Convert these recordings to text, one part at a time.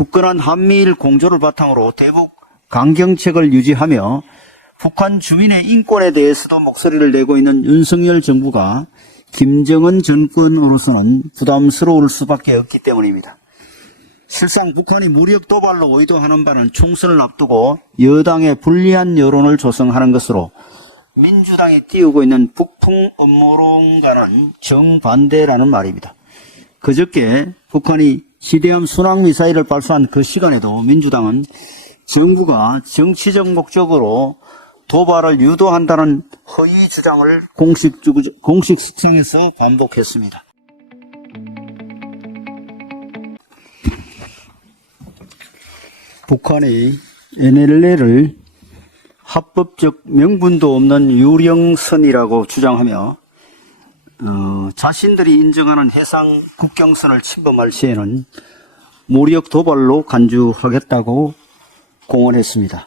굳건한 한미일 공조를 바탕으로 대북 강경책을 유지하며 북한 주민의 인권에 대해서도 목소리를 내고 있는 윤석열 정부가 김정은 정권으로서는 부담스러울 수밖에 없기 때문입니다. 실상 북한이 무력 도발로 의도하는 바는 총선을 앞두고 여당에 불리한 여론을 조성하는 것으로 민주당이 띄우고 있는 북풍 음모론과는 정반대라는 말입니다. 그저께 북한이 시대함 순항미사일을 발사한 그 시간에도 민주당은 정부가 정치적 목적으로 도발을 유도한다는 허위 주장을 공식 석상에서 반복했습니다. 북한이 NLL을 합법적 명분도 없는 유령선이라고 주장하며 자신들이 인정하는 해상 국경선을 침범할 시에는 무력 도발로 간주하겠다고 공언했습니다.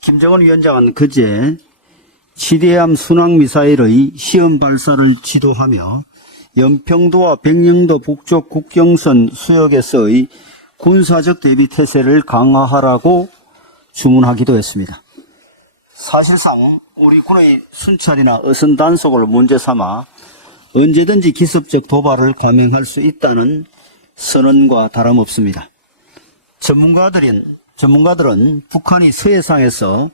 김정은 위원장은 그제 지대함 순항미사일의 시험 발사를 지도하며 연평도와 백령도 북쪽 국경선 수역에서의 군사적 대비 태세를 강화하라고 주문하기도 했습니다. 사실상 우리 군의 순찰이나 어선 단속을 문제 삼아 언제든지 기습적 도발을 감행할 수 있다는 선언과 다름없습니다. 전문가들은 북한이 서해상에서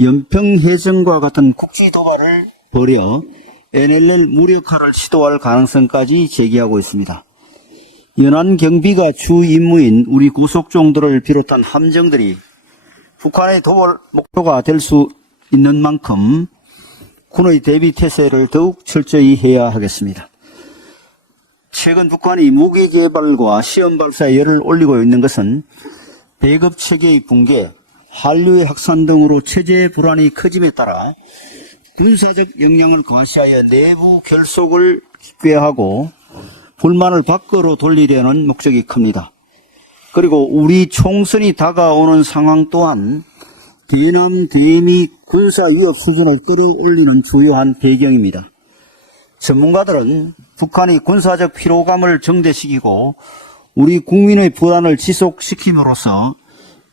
연평해전과 같은 국지 도발을 벌여 NLL 무력화를 시도할 가능성까지 제기하고 있습니다. 연안 경비가 주 임무인 우리 고속종들을 비롯한 함정들이 북한의 도발 목표가 될 수 있는 만큼 군의 대비 태세를 더욱 철저히 해야 하겠습니다. 최근 북한이 무기 개발과 시험 발사에 열을 올리고 있는 것은 배급 체계의 붕괴, 한류의 확산 등으로 체제 불안이 커짐에 따라 군사적 역량을 과시하여 내부 결속을 꾀하고 불만을 밖으로 돌리려는 목적이 큽니다. 그리고 우리 총선이 다가오는 상황 또한 대남 대미 군사 위협 수준을 끌어올리는 주요한 배경입니다. 전문가들은 북한이 군사적 피로감을 증대시키고 우리 국민의 불안을 지속시킴으로써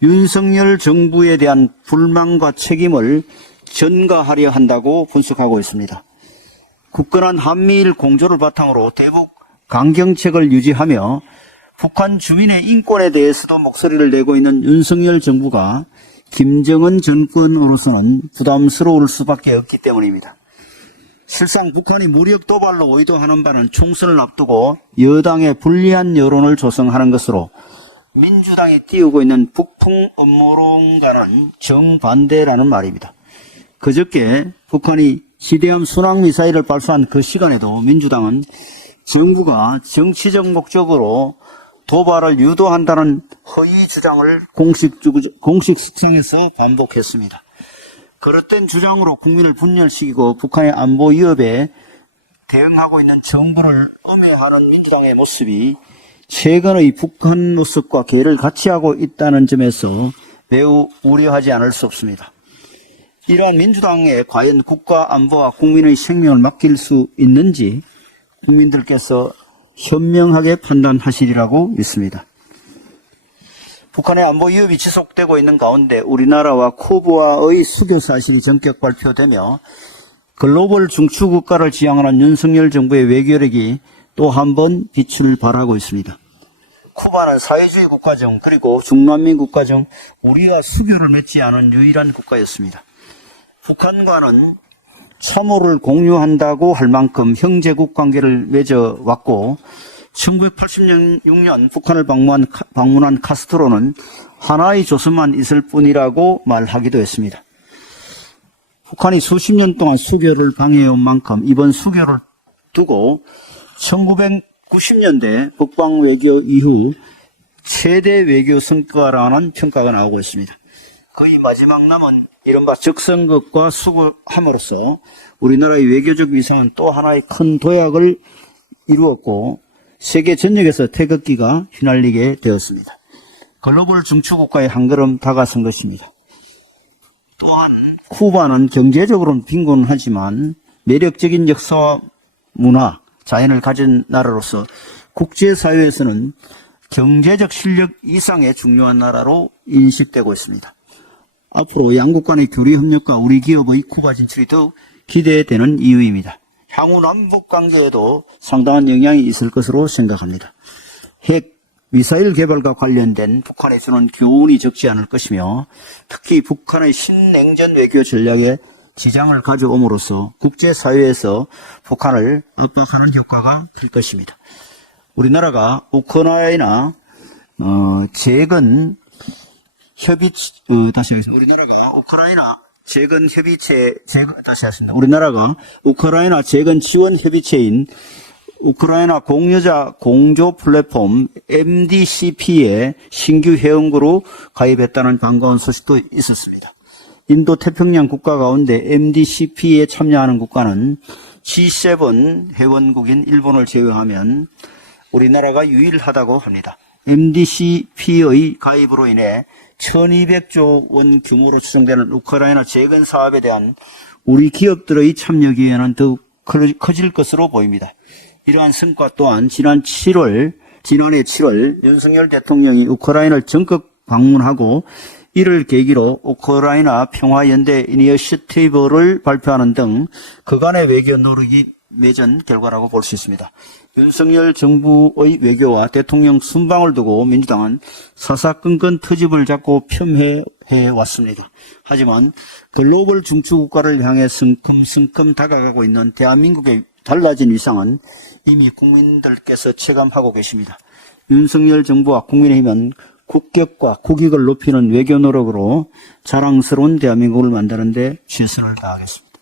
윤석열 정부에 대한 불만과 책임을 전가하려 한다고 분석하고 있습니다. 굳건한 한미일 공조를 바탕으로 대북 강경책을 유지하며 북한 주민의 인권에 대해서도 목소리를 내고 있는 윤석열 정부가 김정은 정권으로서는 부담스러울 수밖에 없기 때문입니다. 실상 북한이 무력 도발로 의도하는 바는 총선을 앞두고 여당에 불리한 여론을 조성하는 것으로 민주당이 띄우고 있는 북풍 음모론과는 정반대라는 말입니다. 그저께 북한이 시대함 순항미사일을 발사한 그 시간에도 민주당은 정부가 정치적 목적으로 도발을 유도한다는 허위 주장을 공식 석상에서 반복했습니다. 그릇된 주장으로 국민을 분열시키고 북한의 안보 위협에 대응하고 있는 정부를 엄해하는 민주당의 모습이 최근의 북한 모습과 궤를 같이 하고 있다는 점에서 매우 우려하지 않을 수 없습니다. 이러한 민주당에 과연 국가 안보와 국민의 생명을 맡길 수 있는지 국민들께서 현명하게 판단하시리라고 믿습니다. 북한의 안보 위협이 지속되고 있는 가운데 우리나라와 쿠바의 수교 사실이 전격 발표되며 글로벌 중추국가를 지향하는 윤석열 정부의 외교력이 또 한 번 빛을 발하고 있습니다. 쿠바는 사회주의 국가 중 그리고 중남미 국가 중 우리와 수교를 맺지 않은 유일한 국가였습니다. 북한과는 참호를 공유한다고 할 만큼 형제국 관계를 맺어왔고 1986년 북한을 방문한 카스트로는 하나의 조선만 있을 뿐이라고 말하기도 했습니다. 북한이 수십 년 동안 수교를 방해해온 만큼 이번 수교를 두고 1990년대 북방 외교 이후 최대 외교 성과라는 평가가 나오고 있습니다. 거의 마지막 남은 이른바 적성국과 수교함으로써 우리나라의 외교적 위상은 또 하나의 큰 도약을 이루었고 세계 전역에서 태극기가 휘날리게 되었습니다. 글로벌 중추국가에 한 걸음 다가선 것입니다. 또한 쿠바는 경제적으로는 빈곤하지만 매력적인 역사와 문화, 자연을 가진 나라로서 국제사회에서는 경제적 실력 이상의 중요한 나라로 인식되고 있습니다. 앞으로 양국 간의 교류 협력과 우리 기업의 쿠바 진출이 더욱 기대되는 이유입니다. 향후 남북 관계에도 상당한 영향이 있을 것으로 생각합니다. 핵 미사일 개발과 관련된 북한에 주는 교훈이 적지 않을 것이며 특히 북한의 신냉전 외교 전략에 지장을 가져옴으로써 국제사회에서 북한을 압박하는 효과가 클 것입니다. 우리나라가 우크라이나 재건 협의 다시 하겠습니다. 우리나라가 우크라이나 재건 지원 협의체인 우크라이나 공여자 공조 플랫폼 MDCP에 신규 회원국으로 가입했다는 반가운 소식도 있었습니다. 인도 태평양 국가 가운데 MDCP에 참여하는 국가는 G7 회원국인 일본을 제외하면 우리나라가 유일하다고 합니다. MDCP의 가입으로 인해 1200조 원 규모로 추정되는 우크라이나 재건 사업에 대한 우리 기업들의 참여 기회는 더욱 커질 것으로 보입니다. 이러한 성과 또한 지난해 7월 윤석열 대통령이 우크라이나를 전격 방문하고 이를 계기로 우크라이나 평화연대 이니셔티브를 발표하는 등 그간의 외교 노력이 맺은 결과라고 볼 수 있습니다. 윤석열 정부의 외교와 대통령 순방을 두고 민주당은 사사건건 트집을 잡고 폄훼해 왔습니다. 하지만 글로벌 중추국가를 향해 성큼성큼 다가가고 있는 대한민국의 달라진 위상은 이미 국민들께서 체감하고 계십니다. 윤석열 정부와 국민의힘은 국격과 국익을 높이는 외교 노력으로 자랑스러운 대한민국을 만드는 데 최선을 다하겠습니다.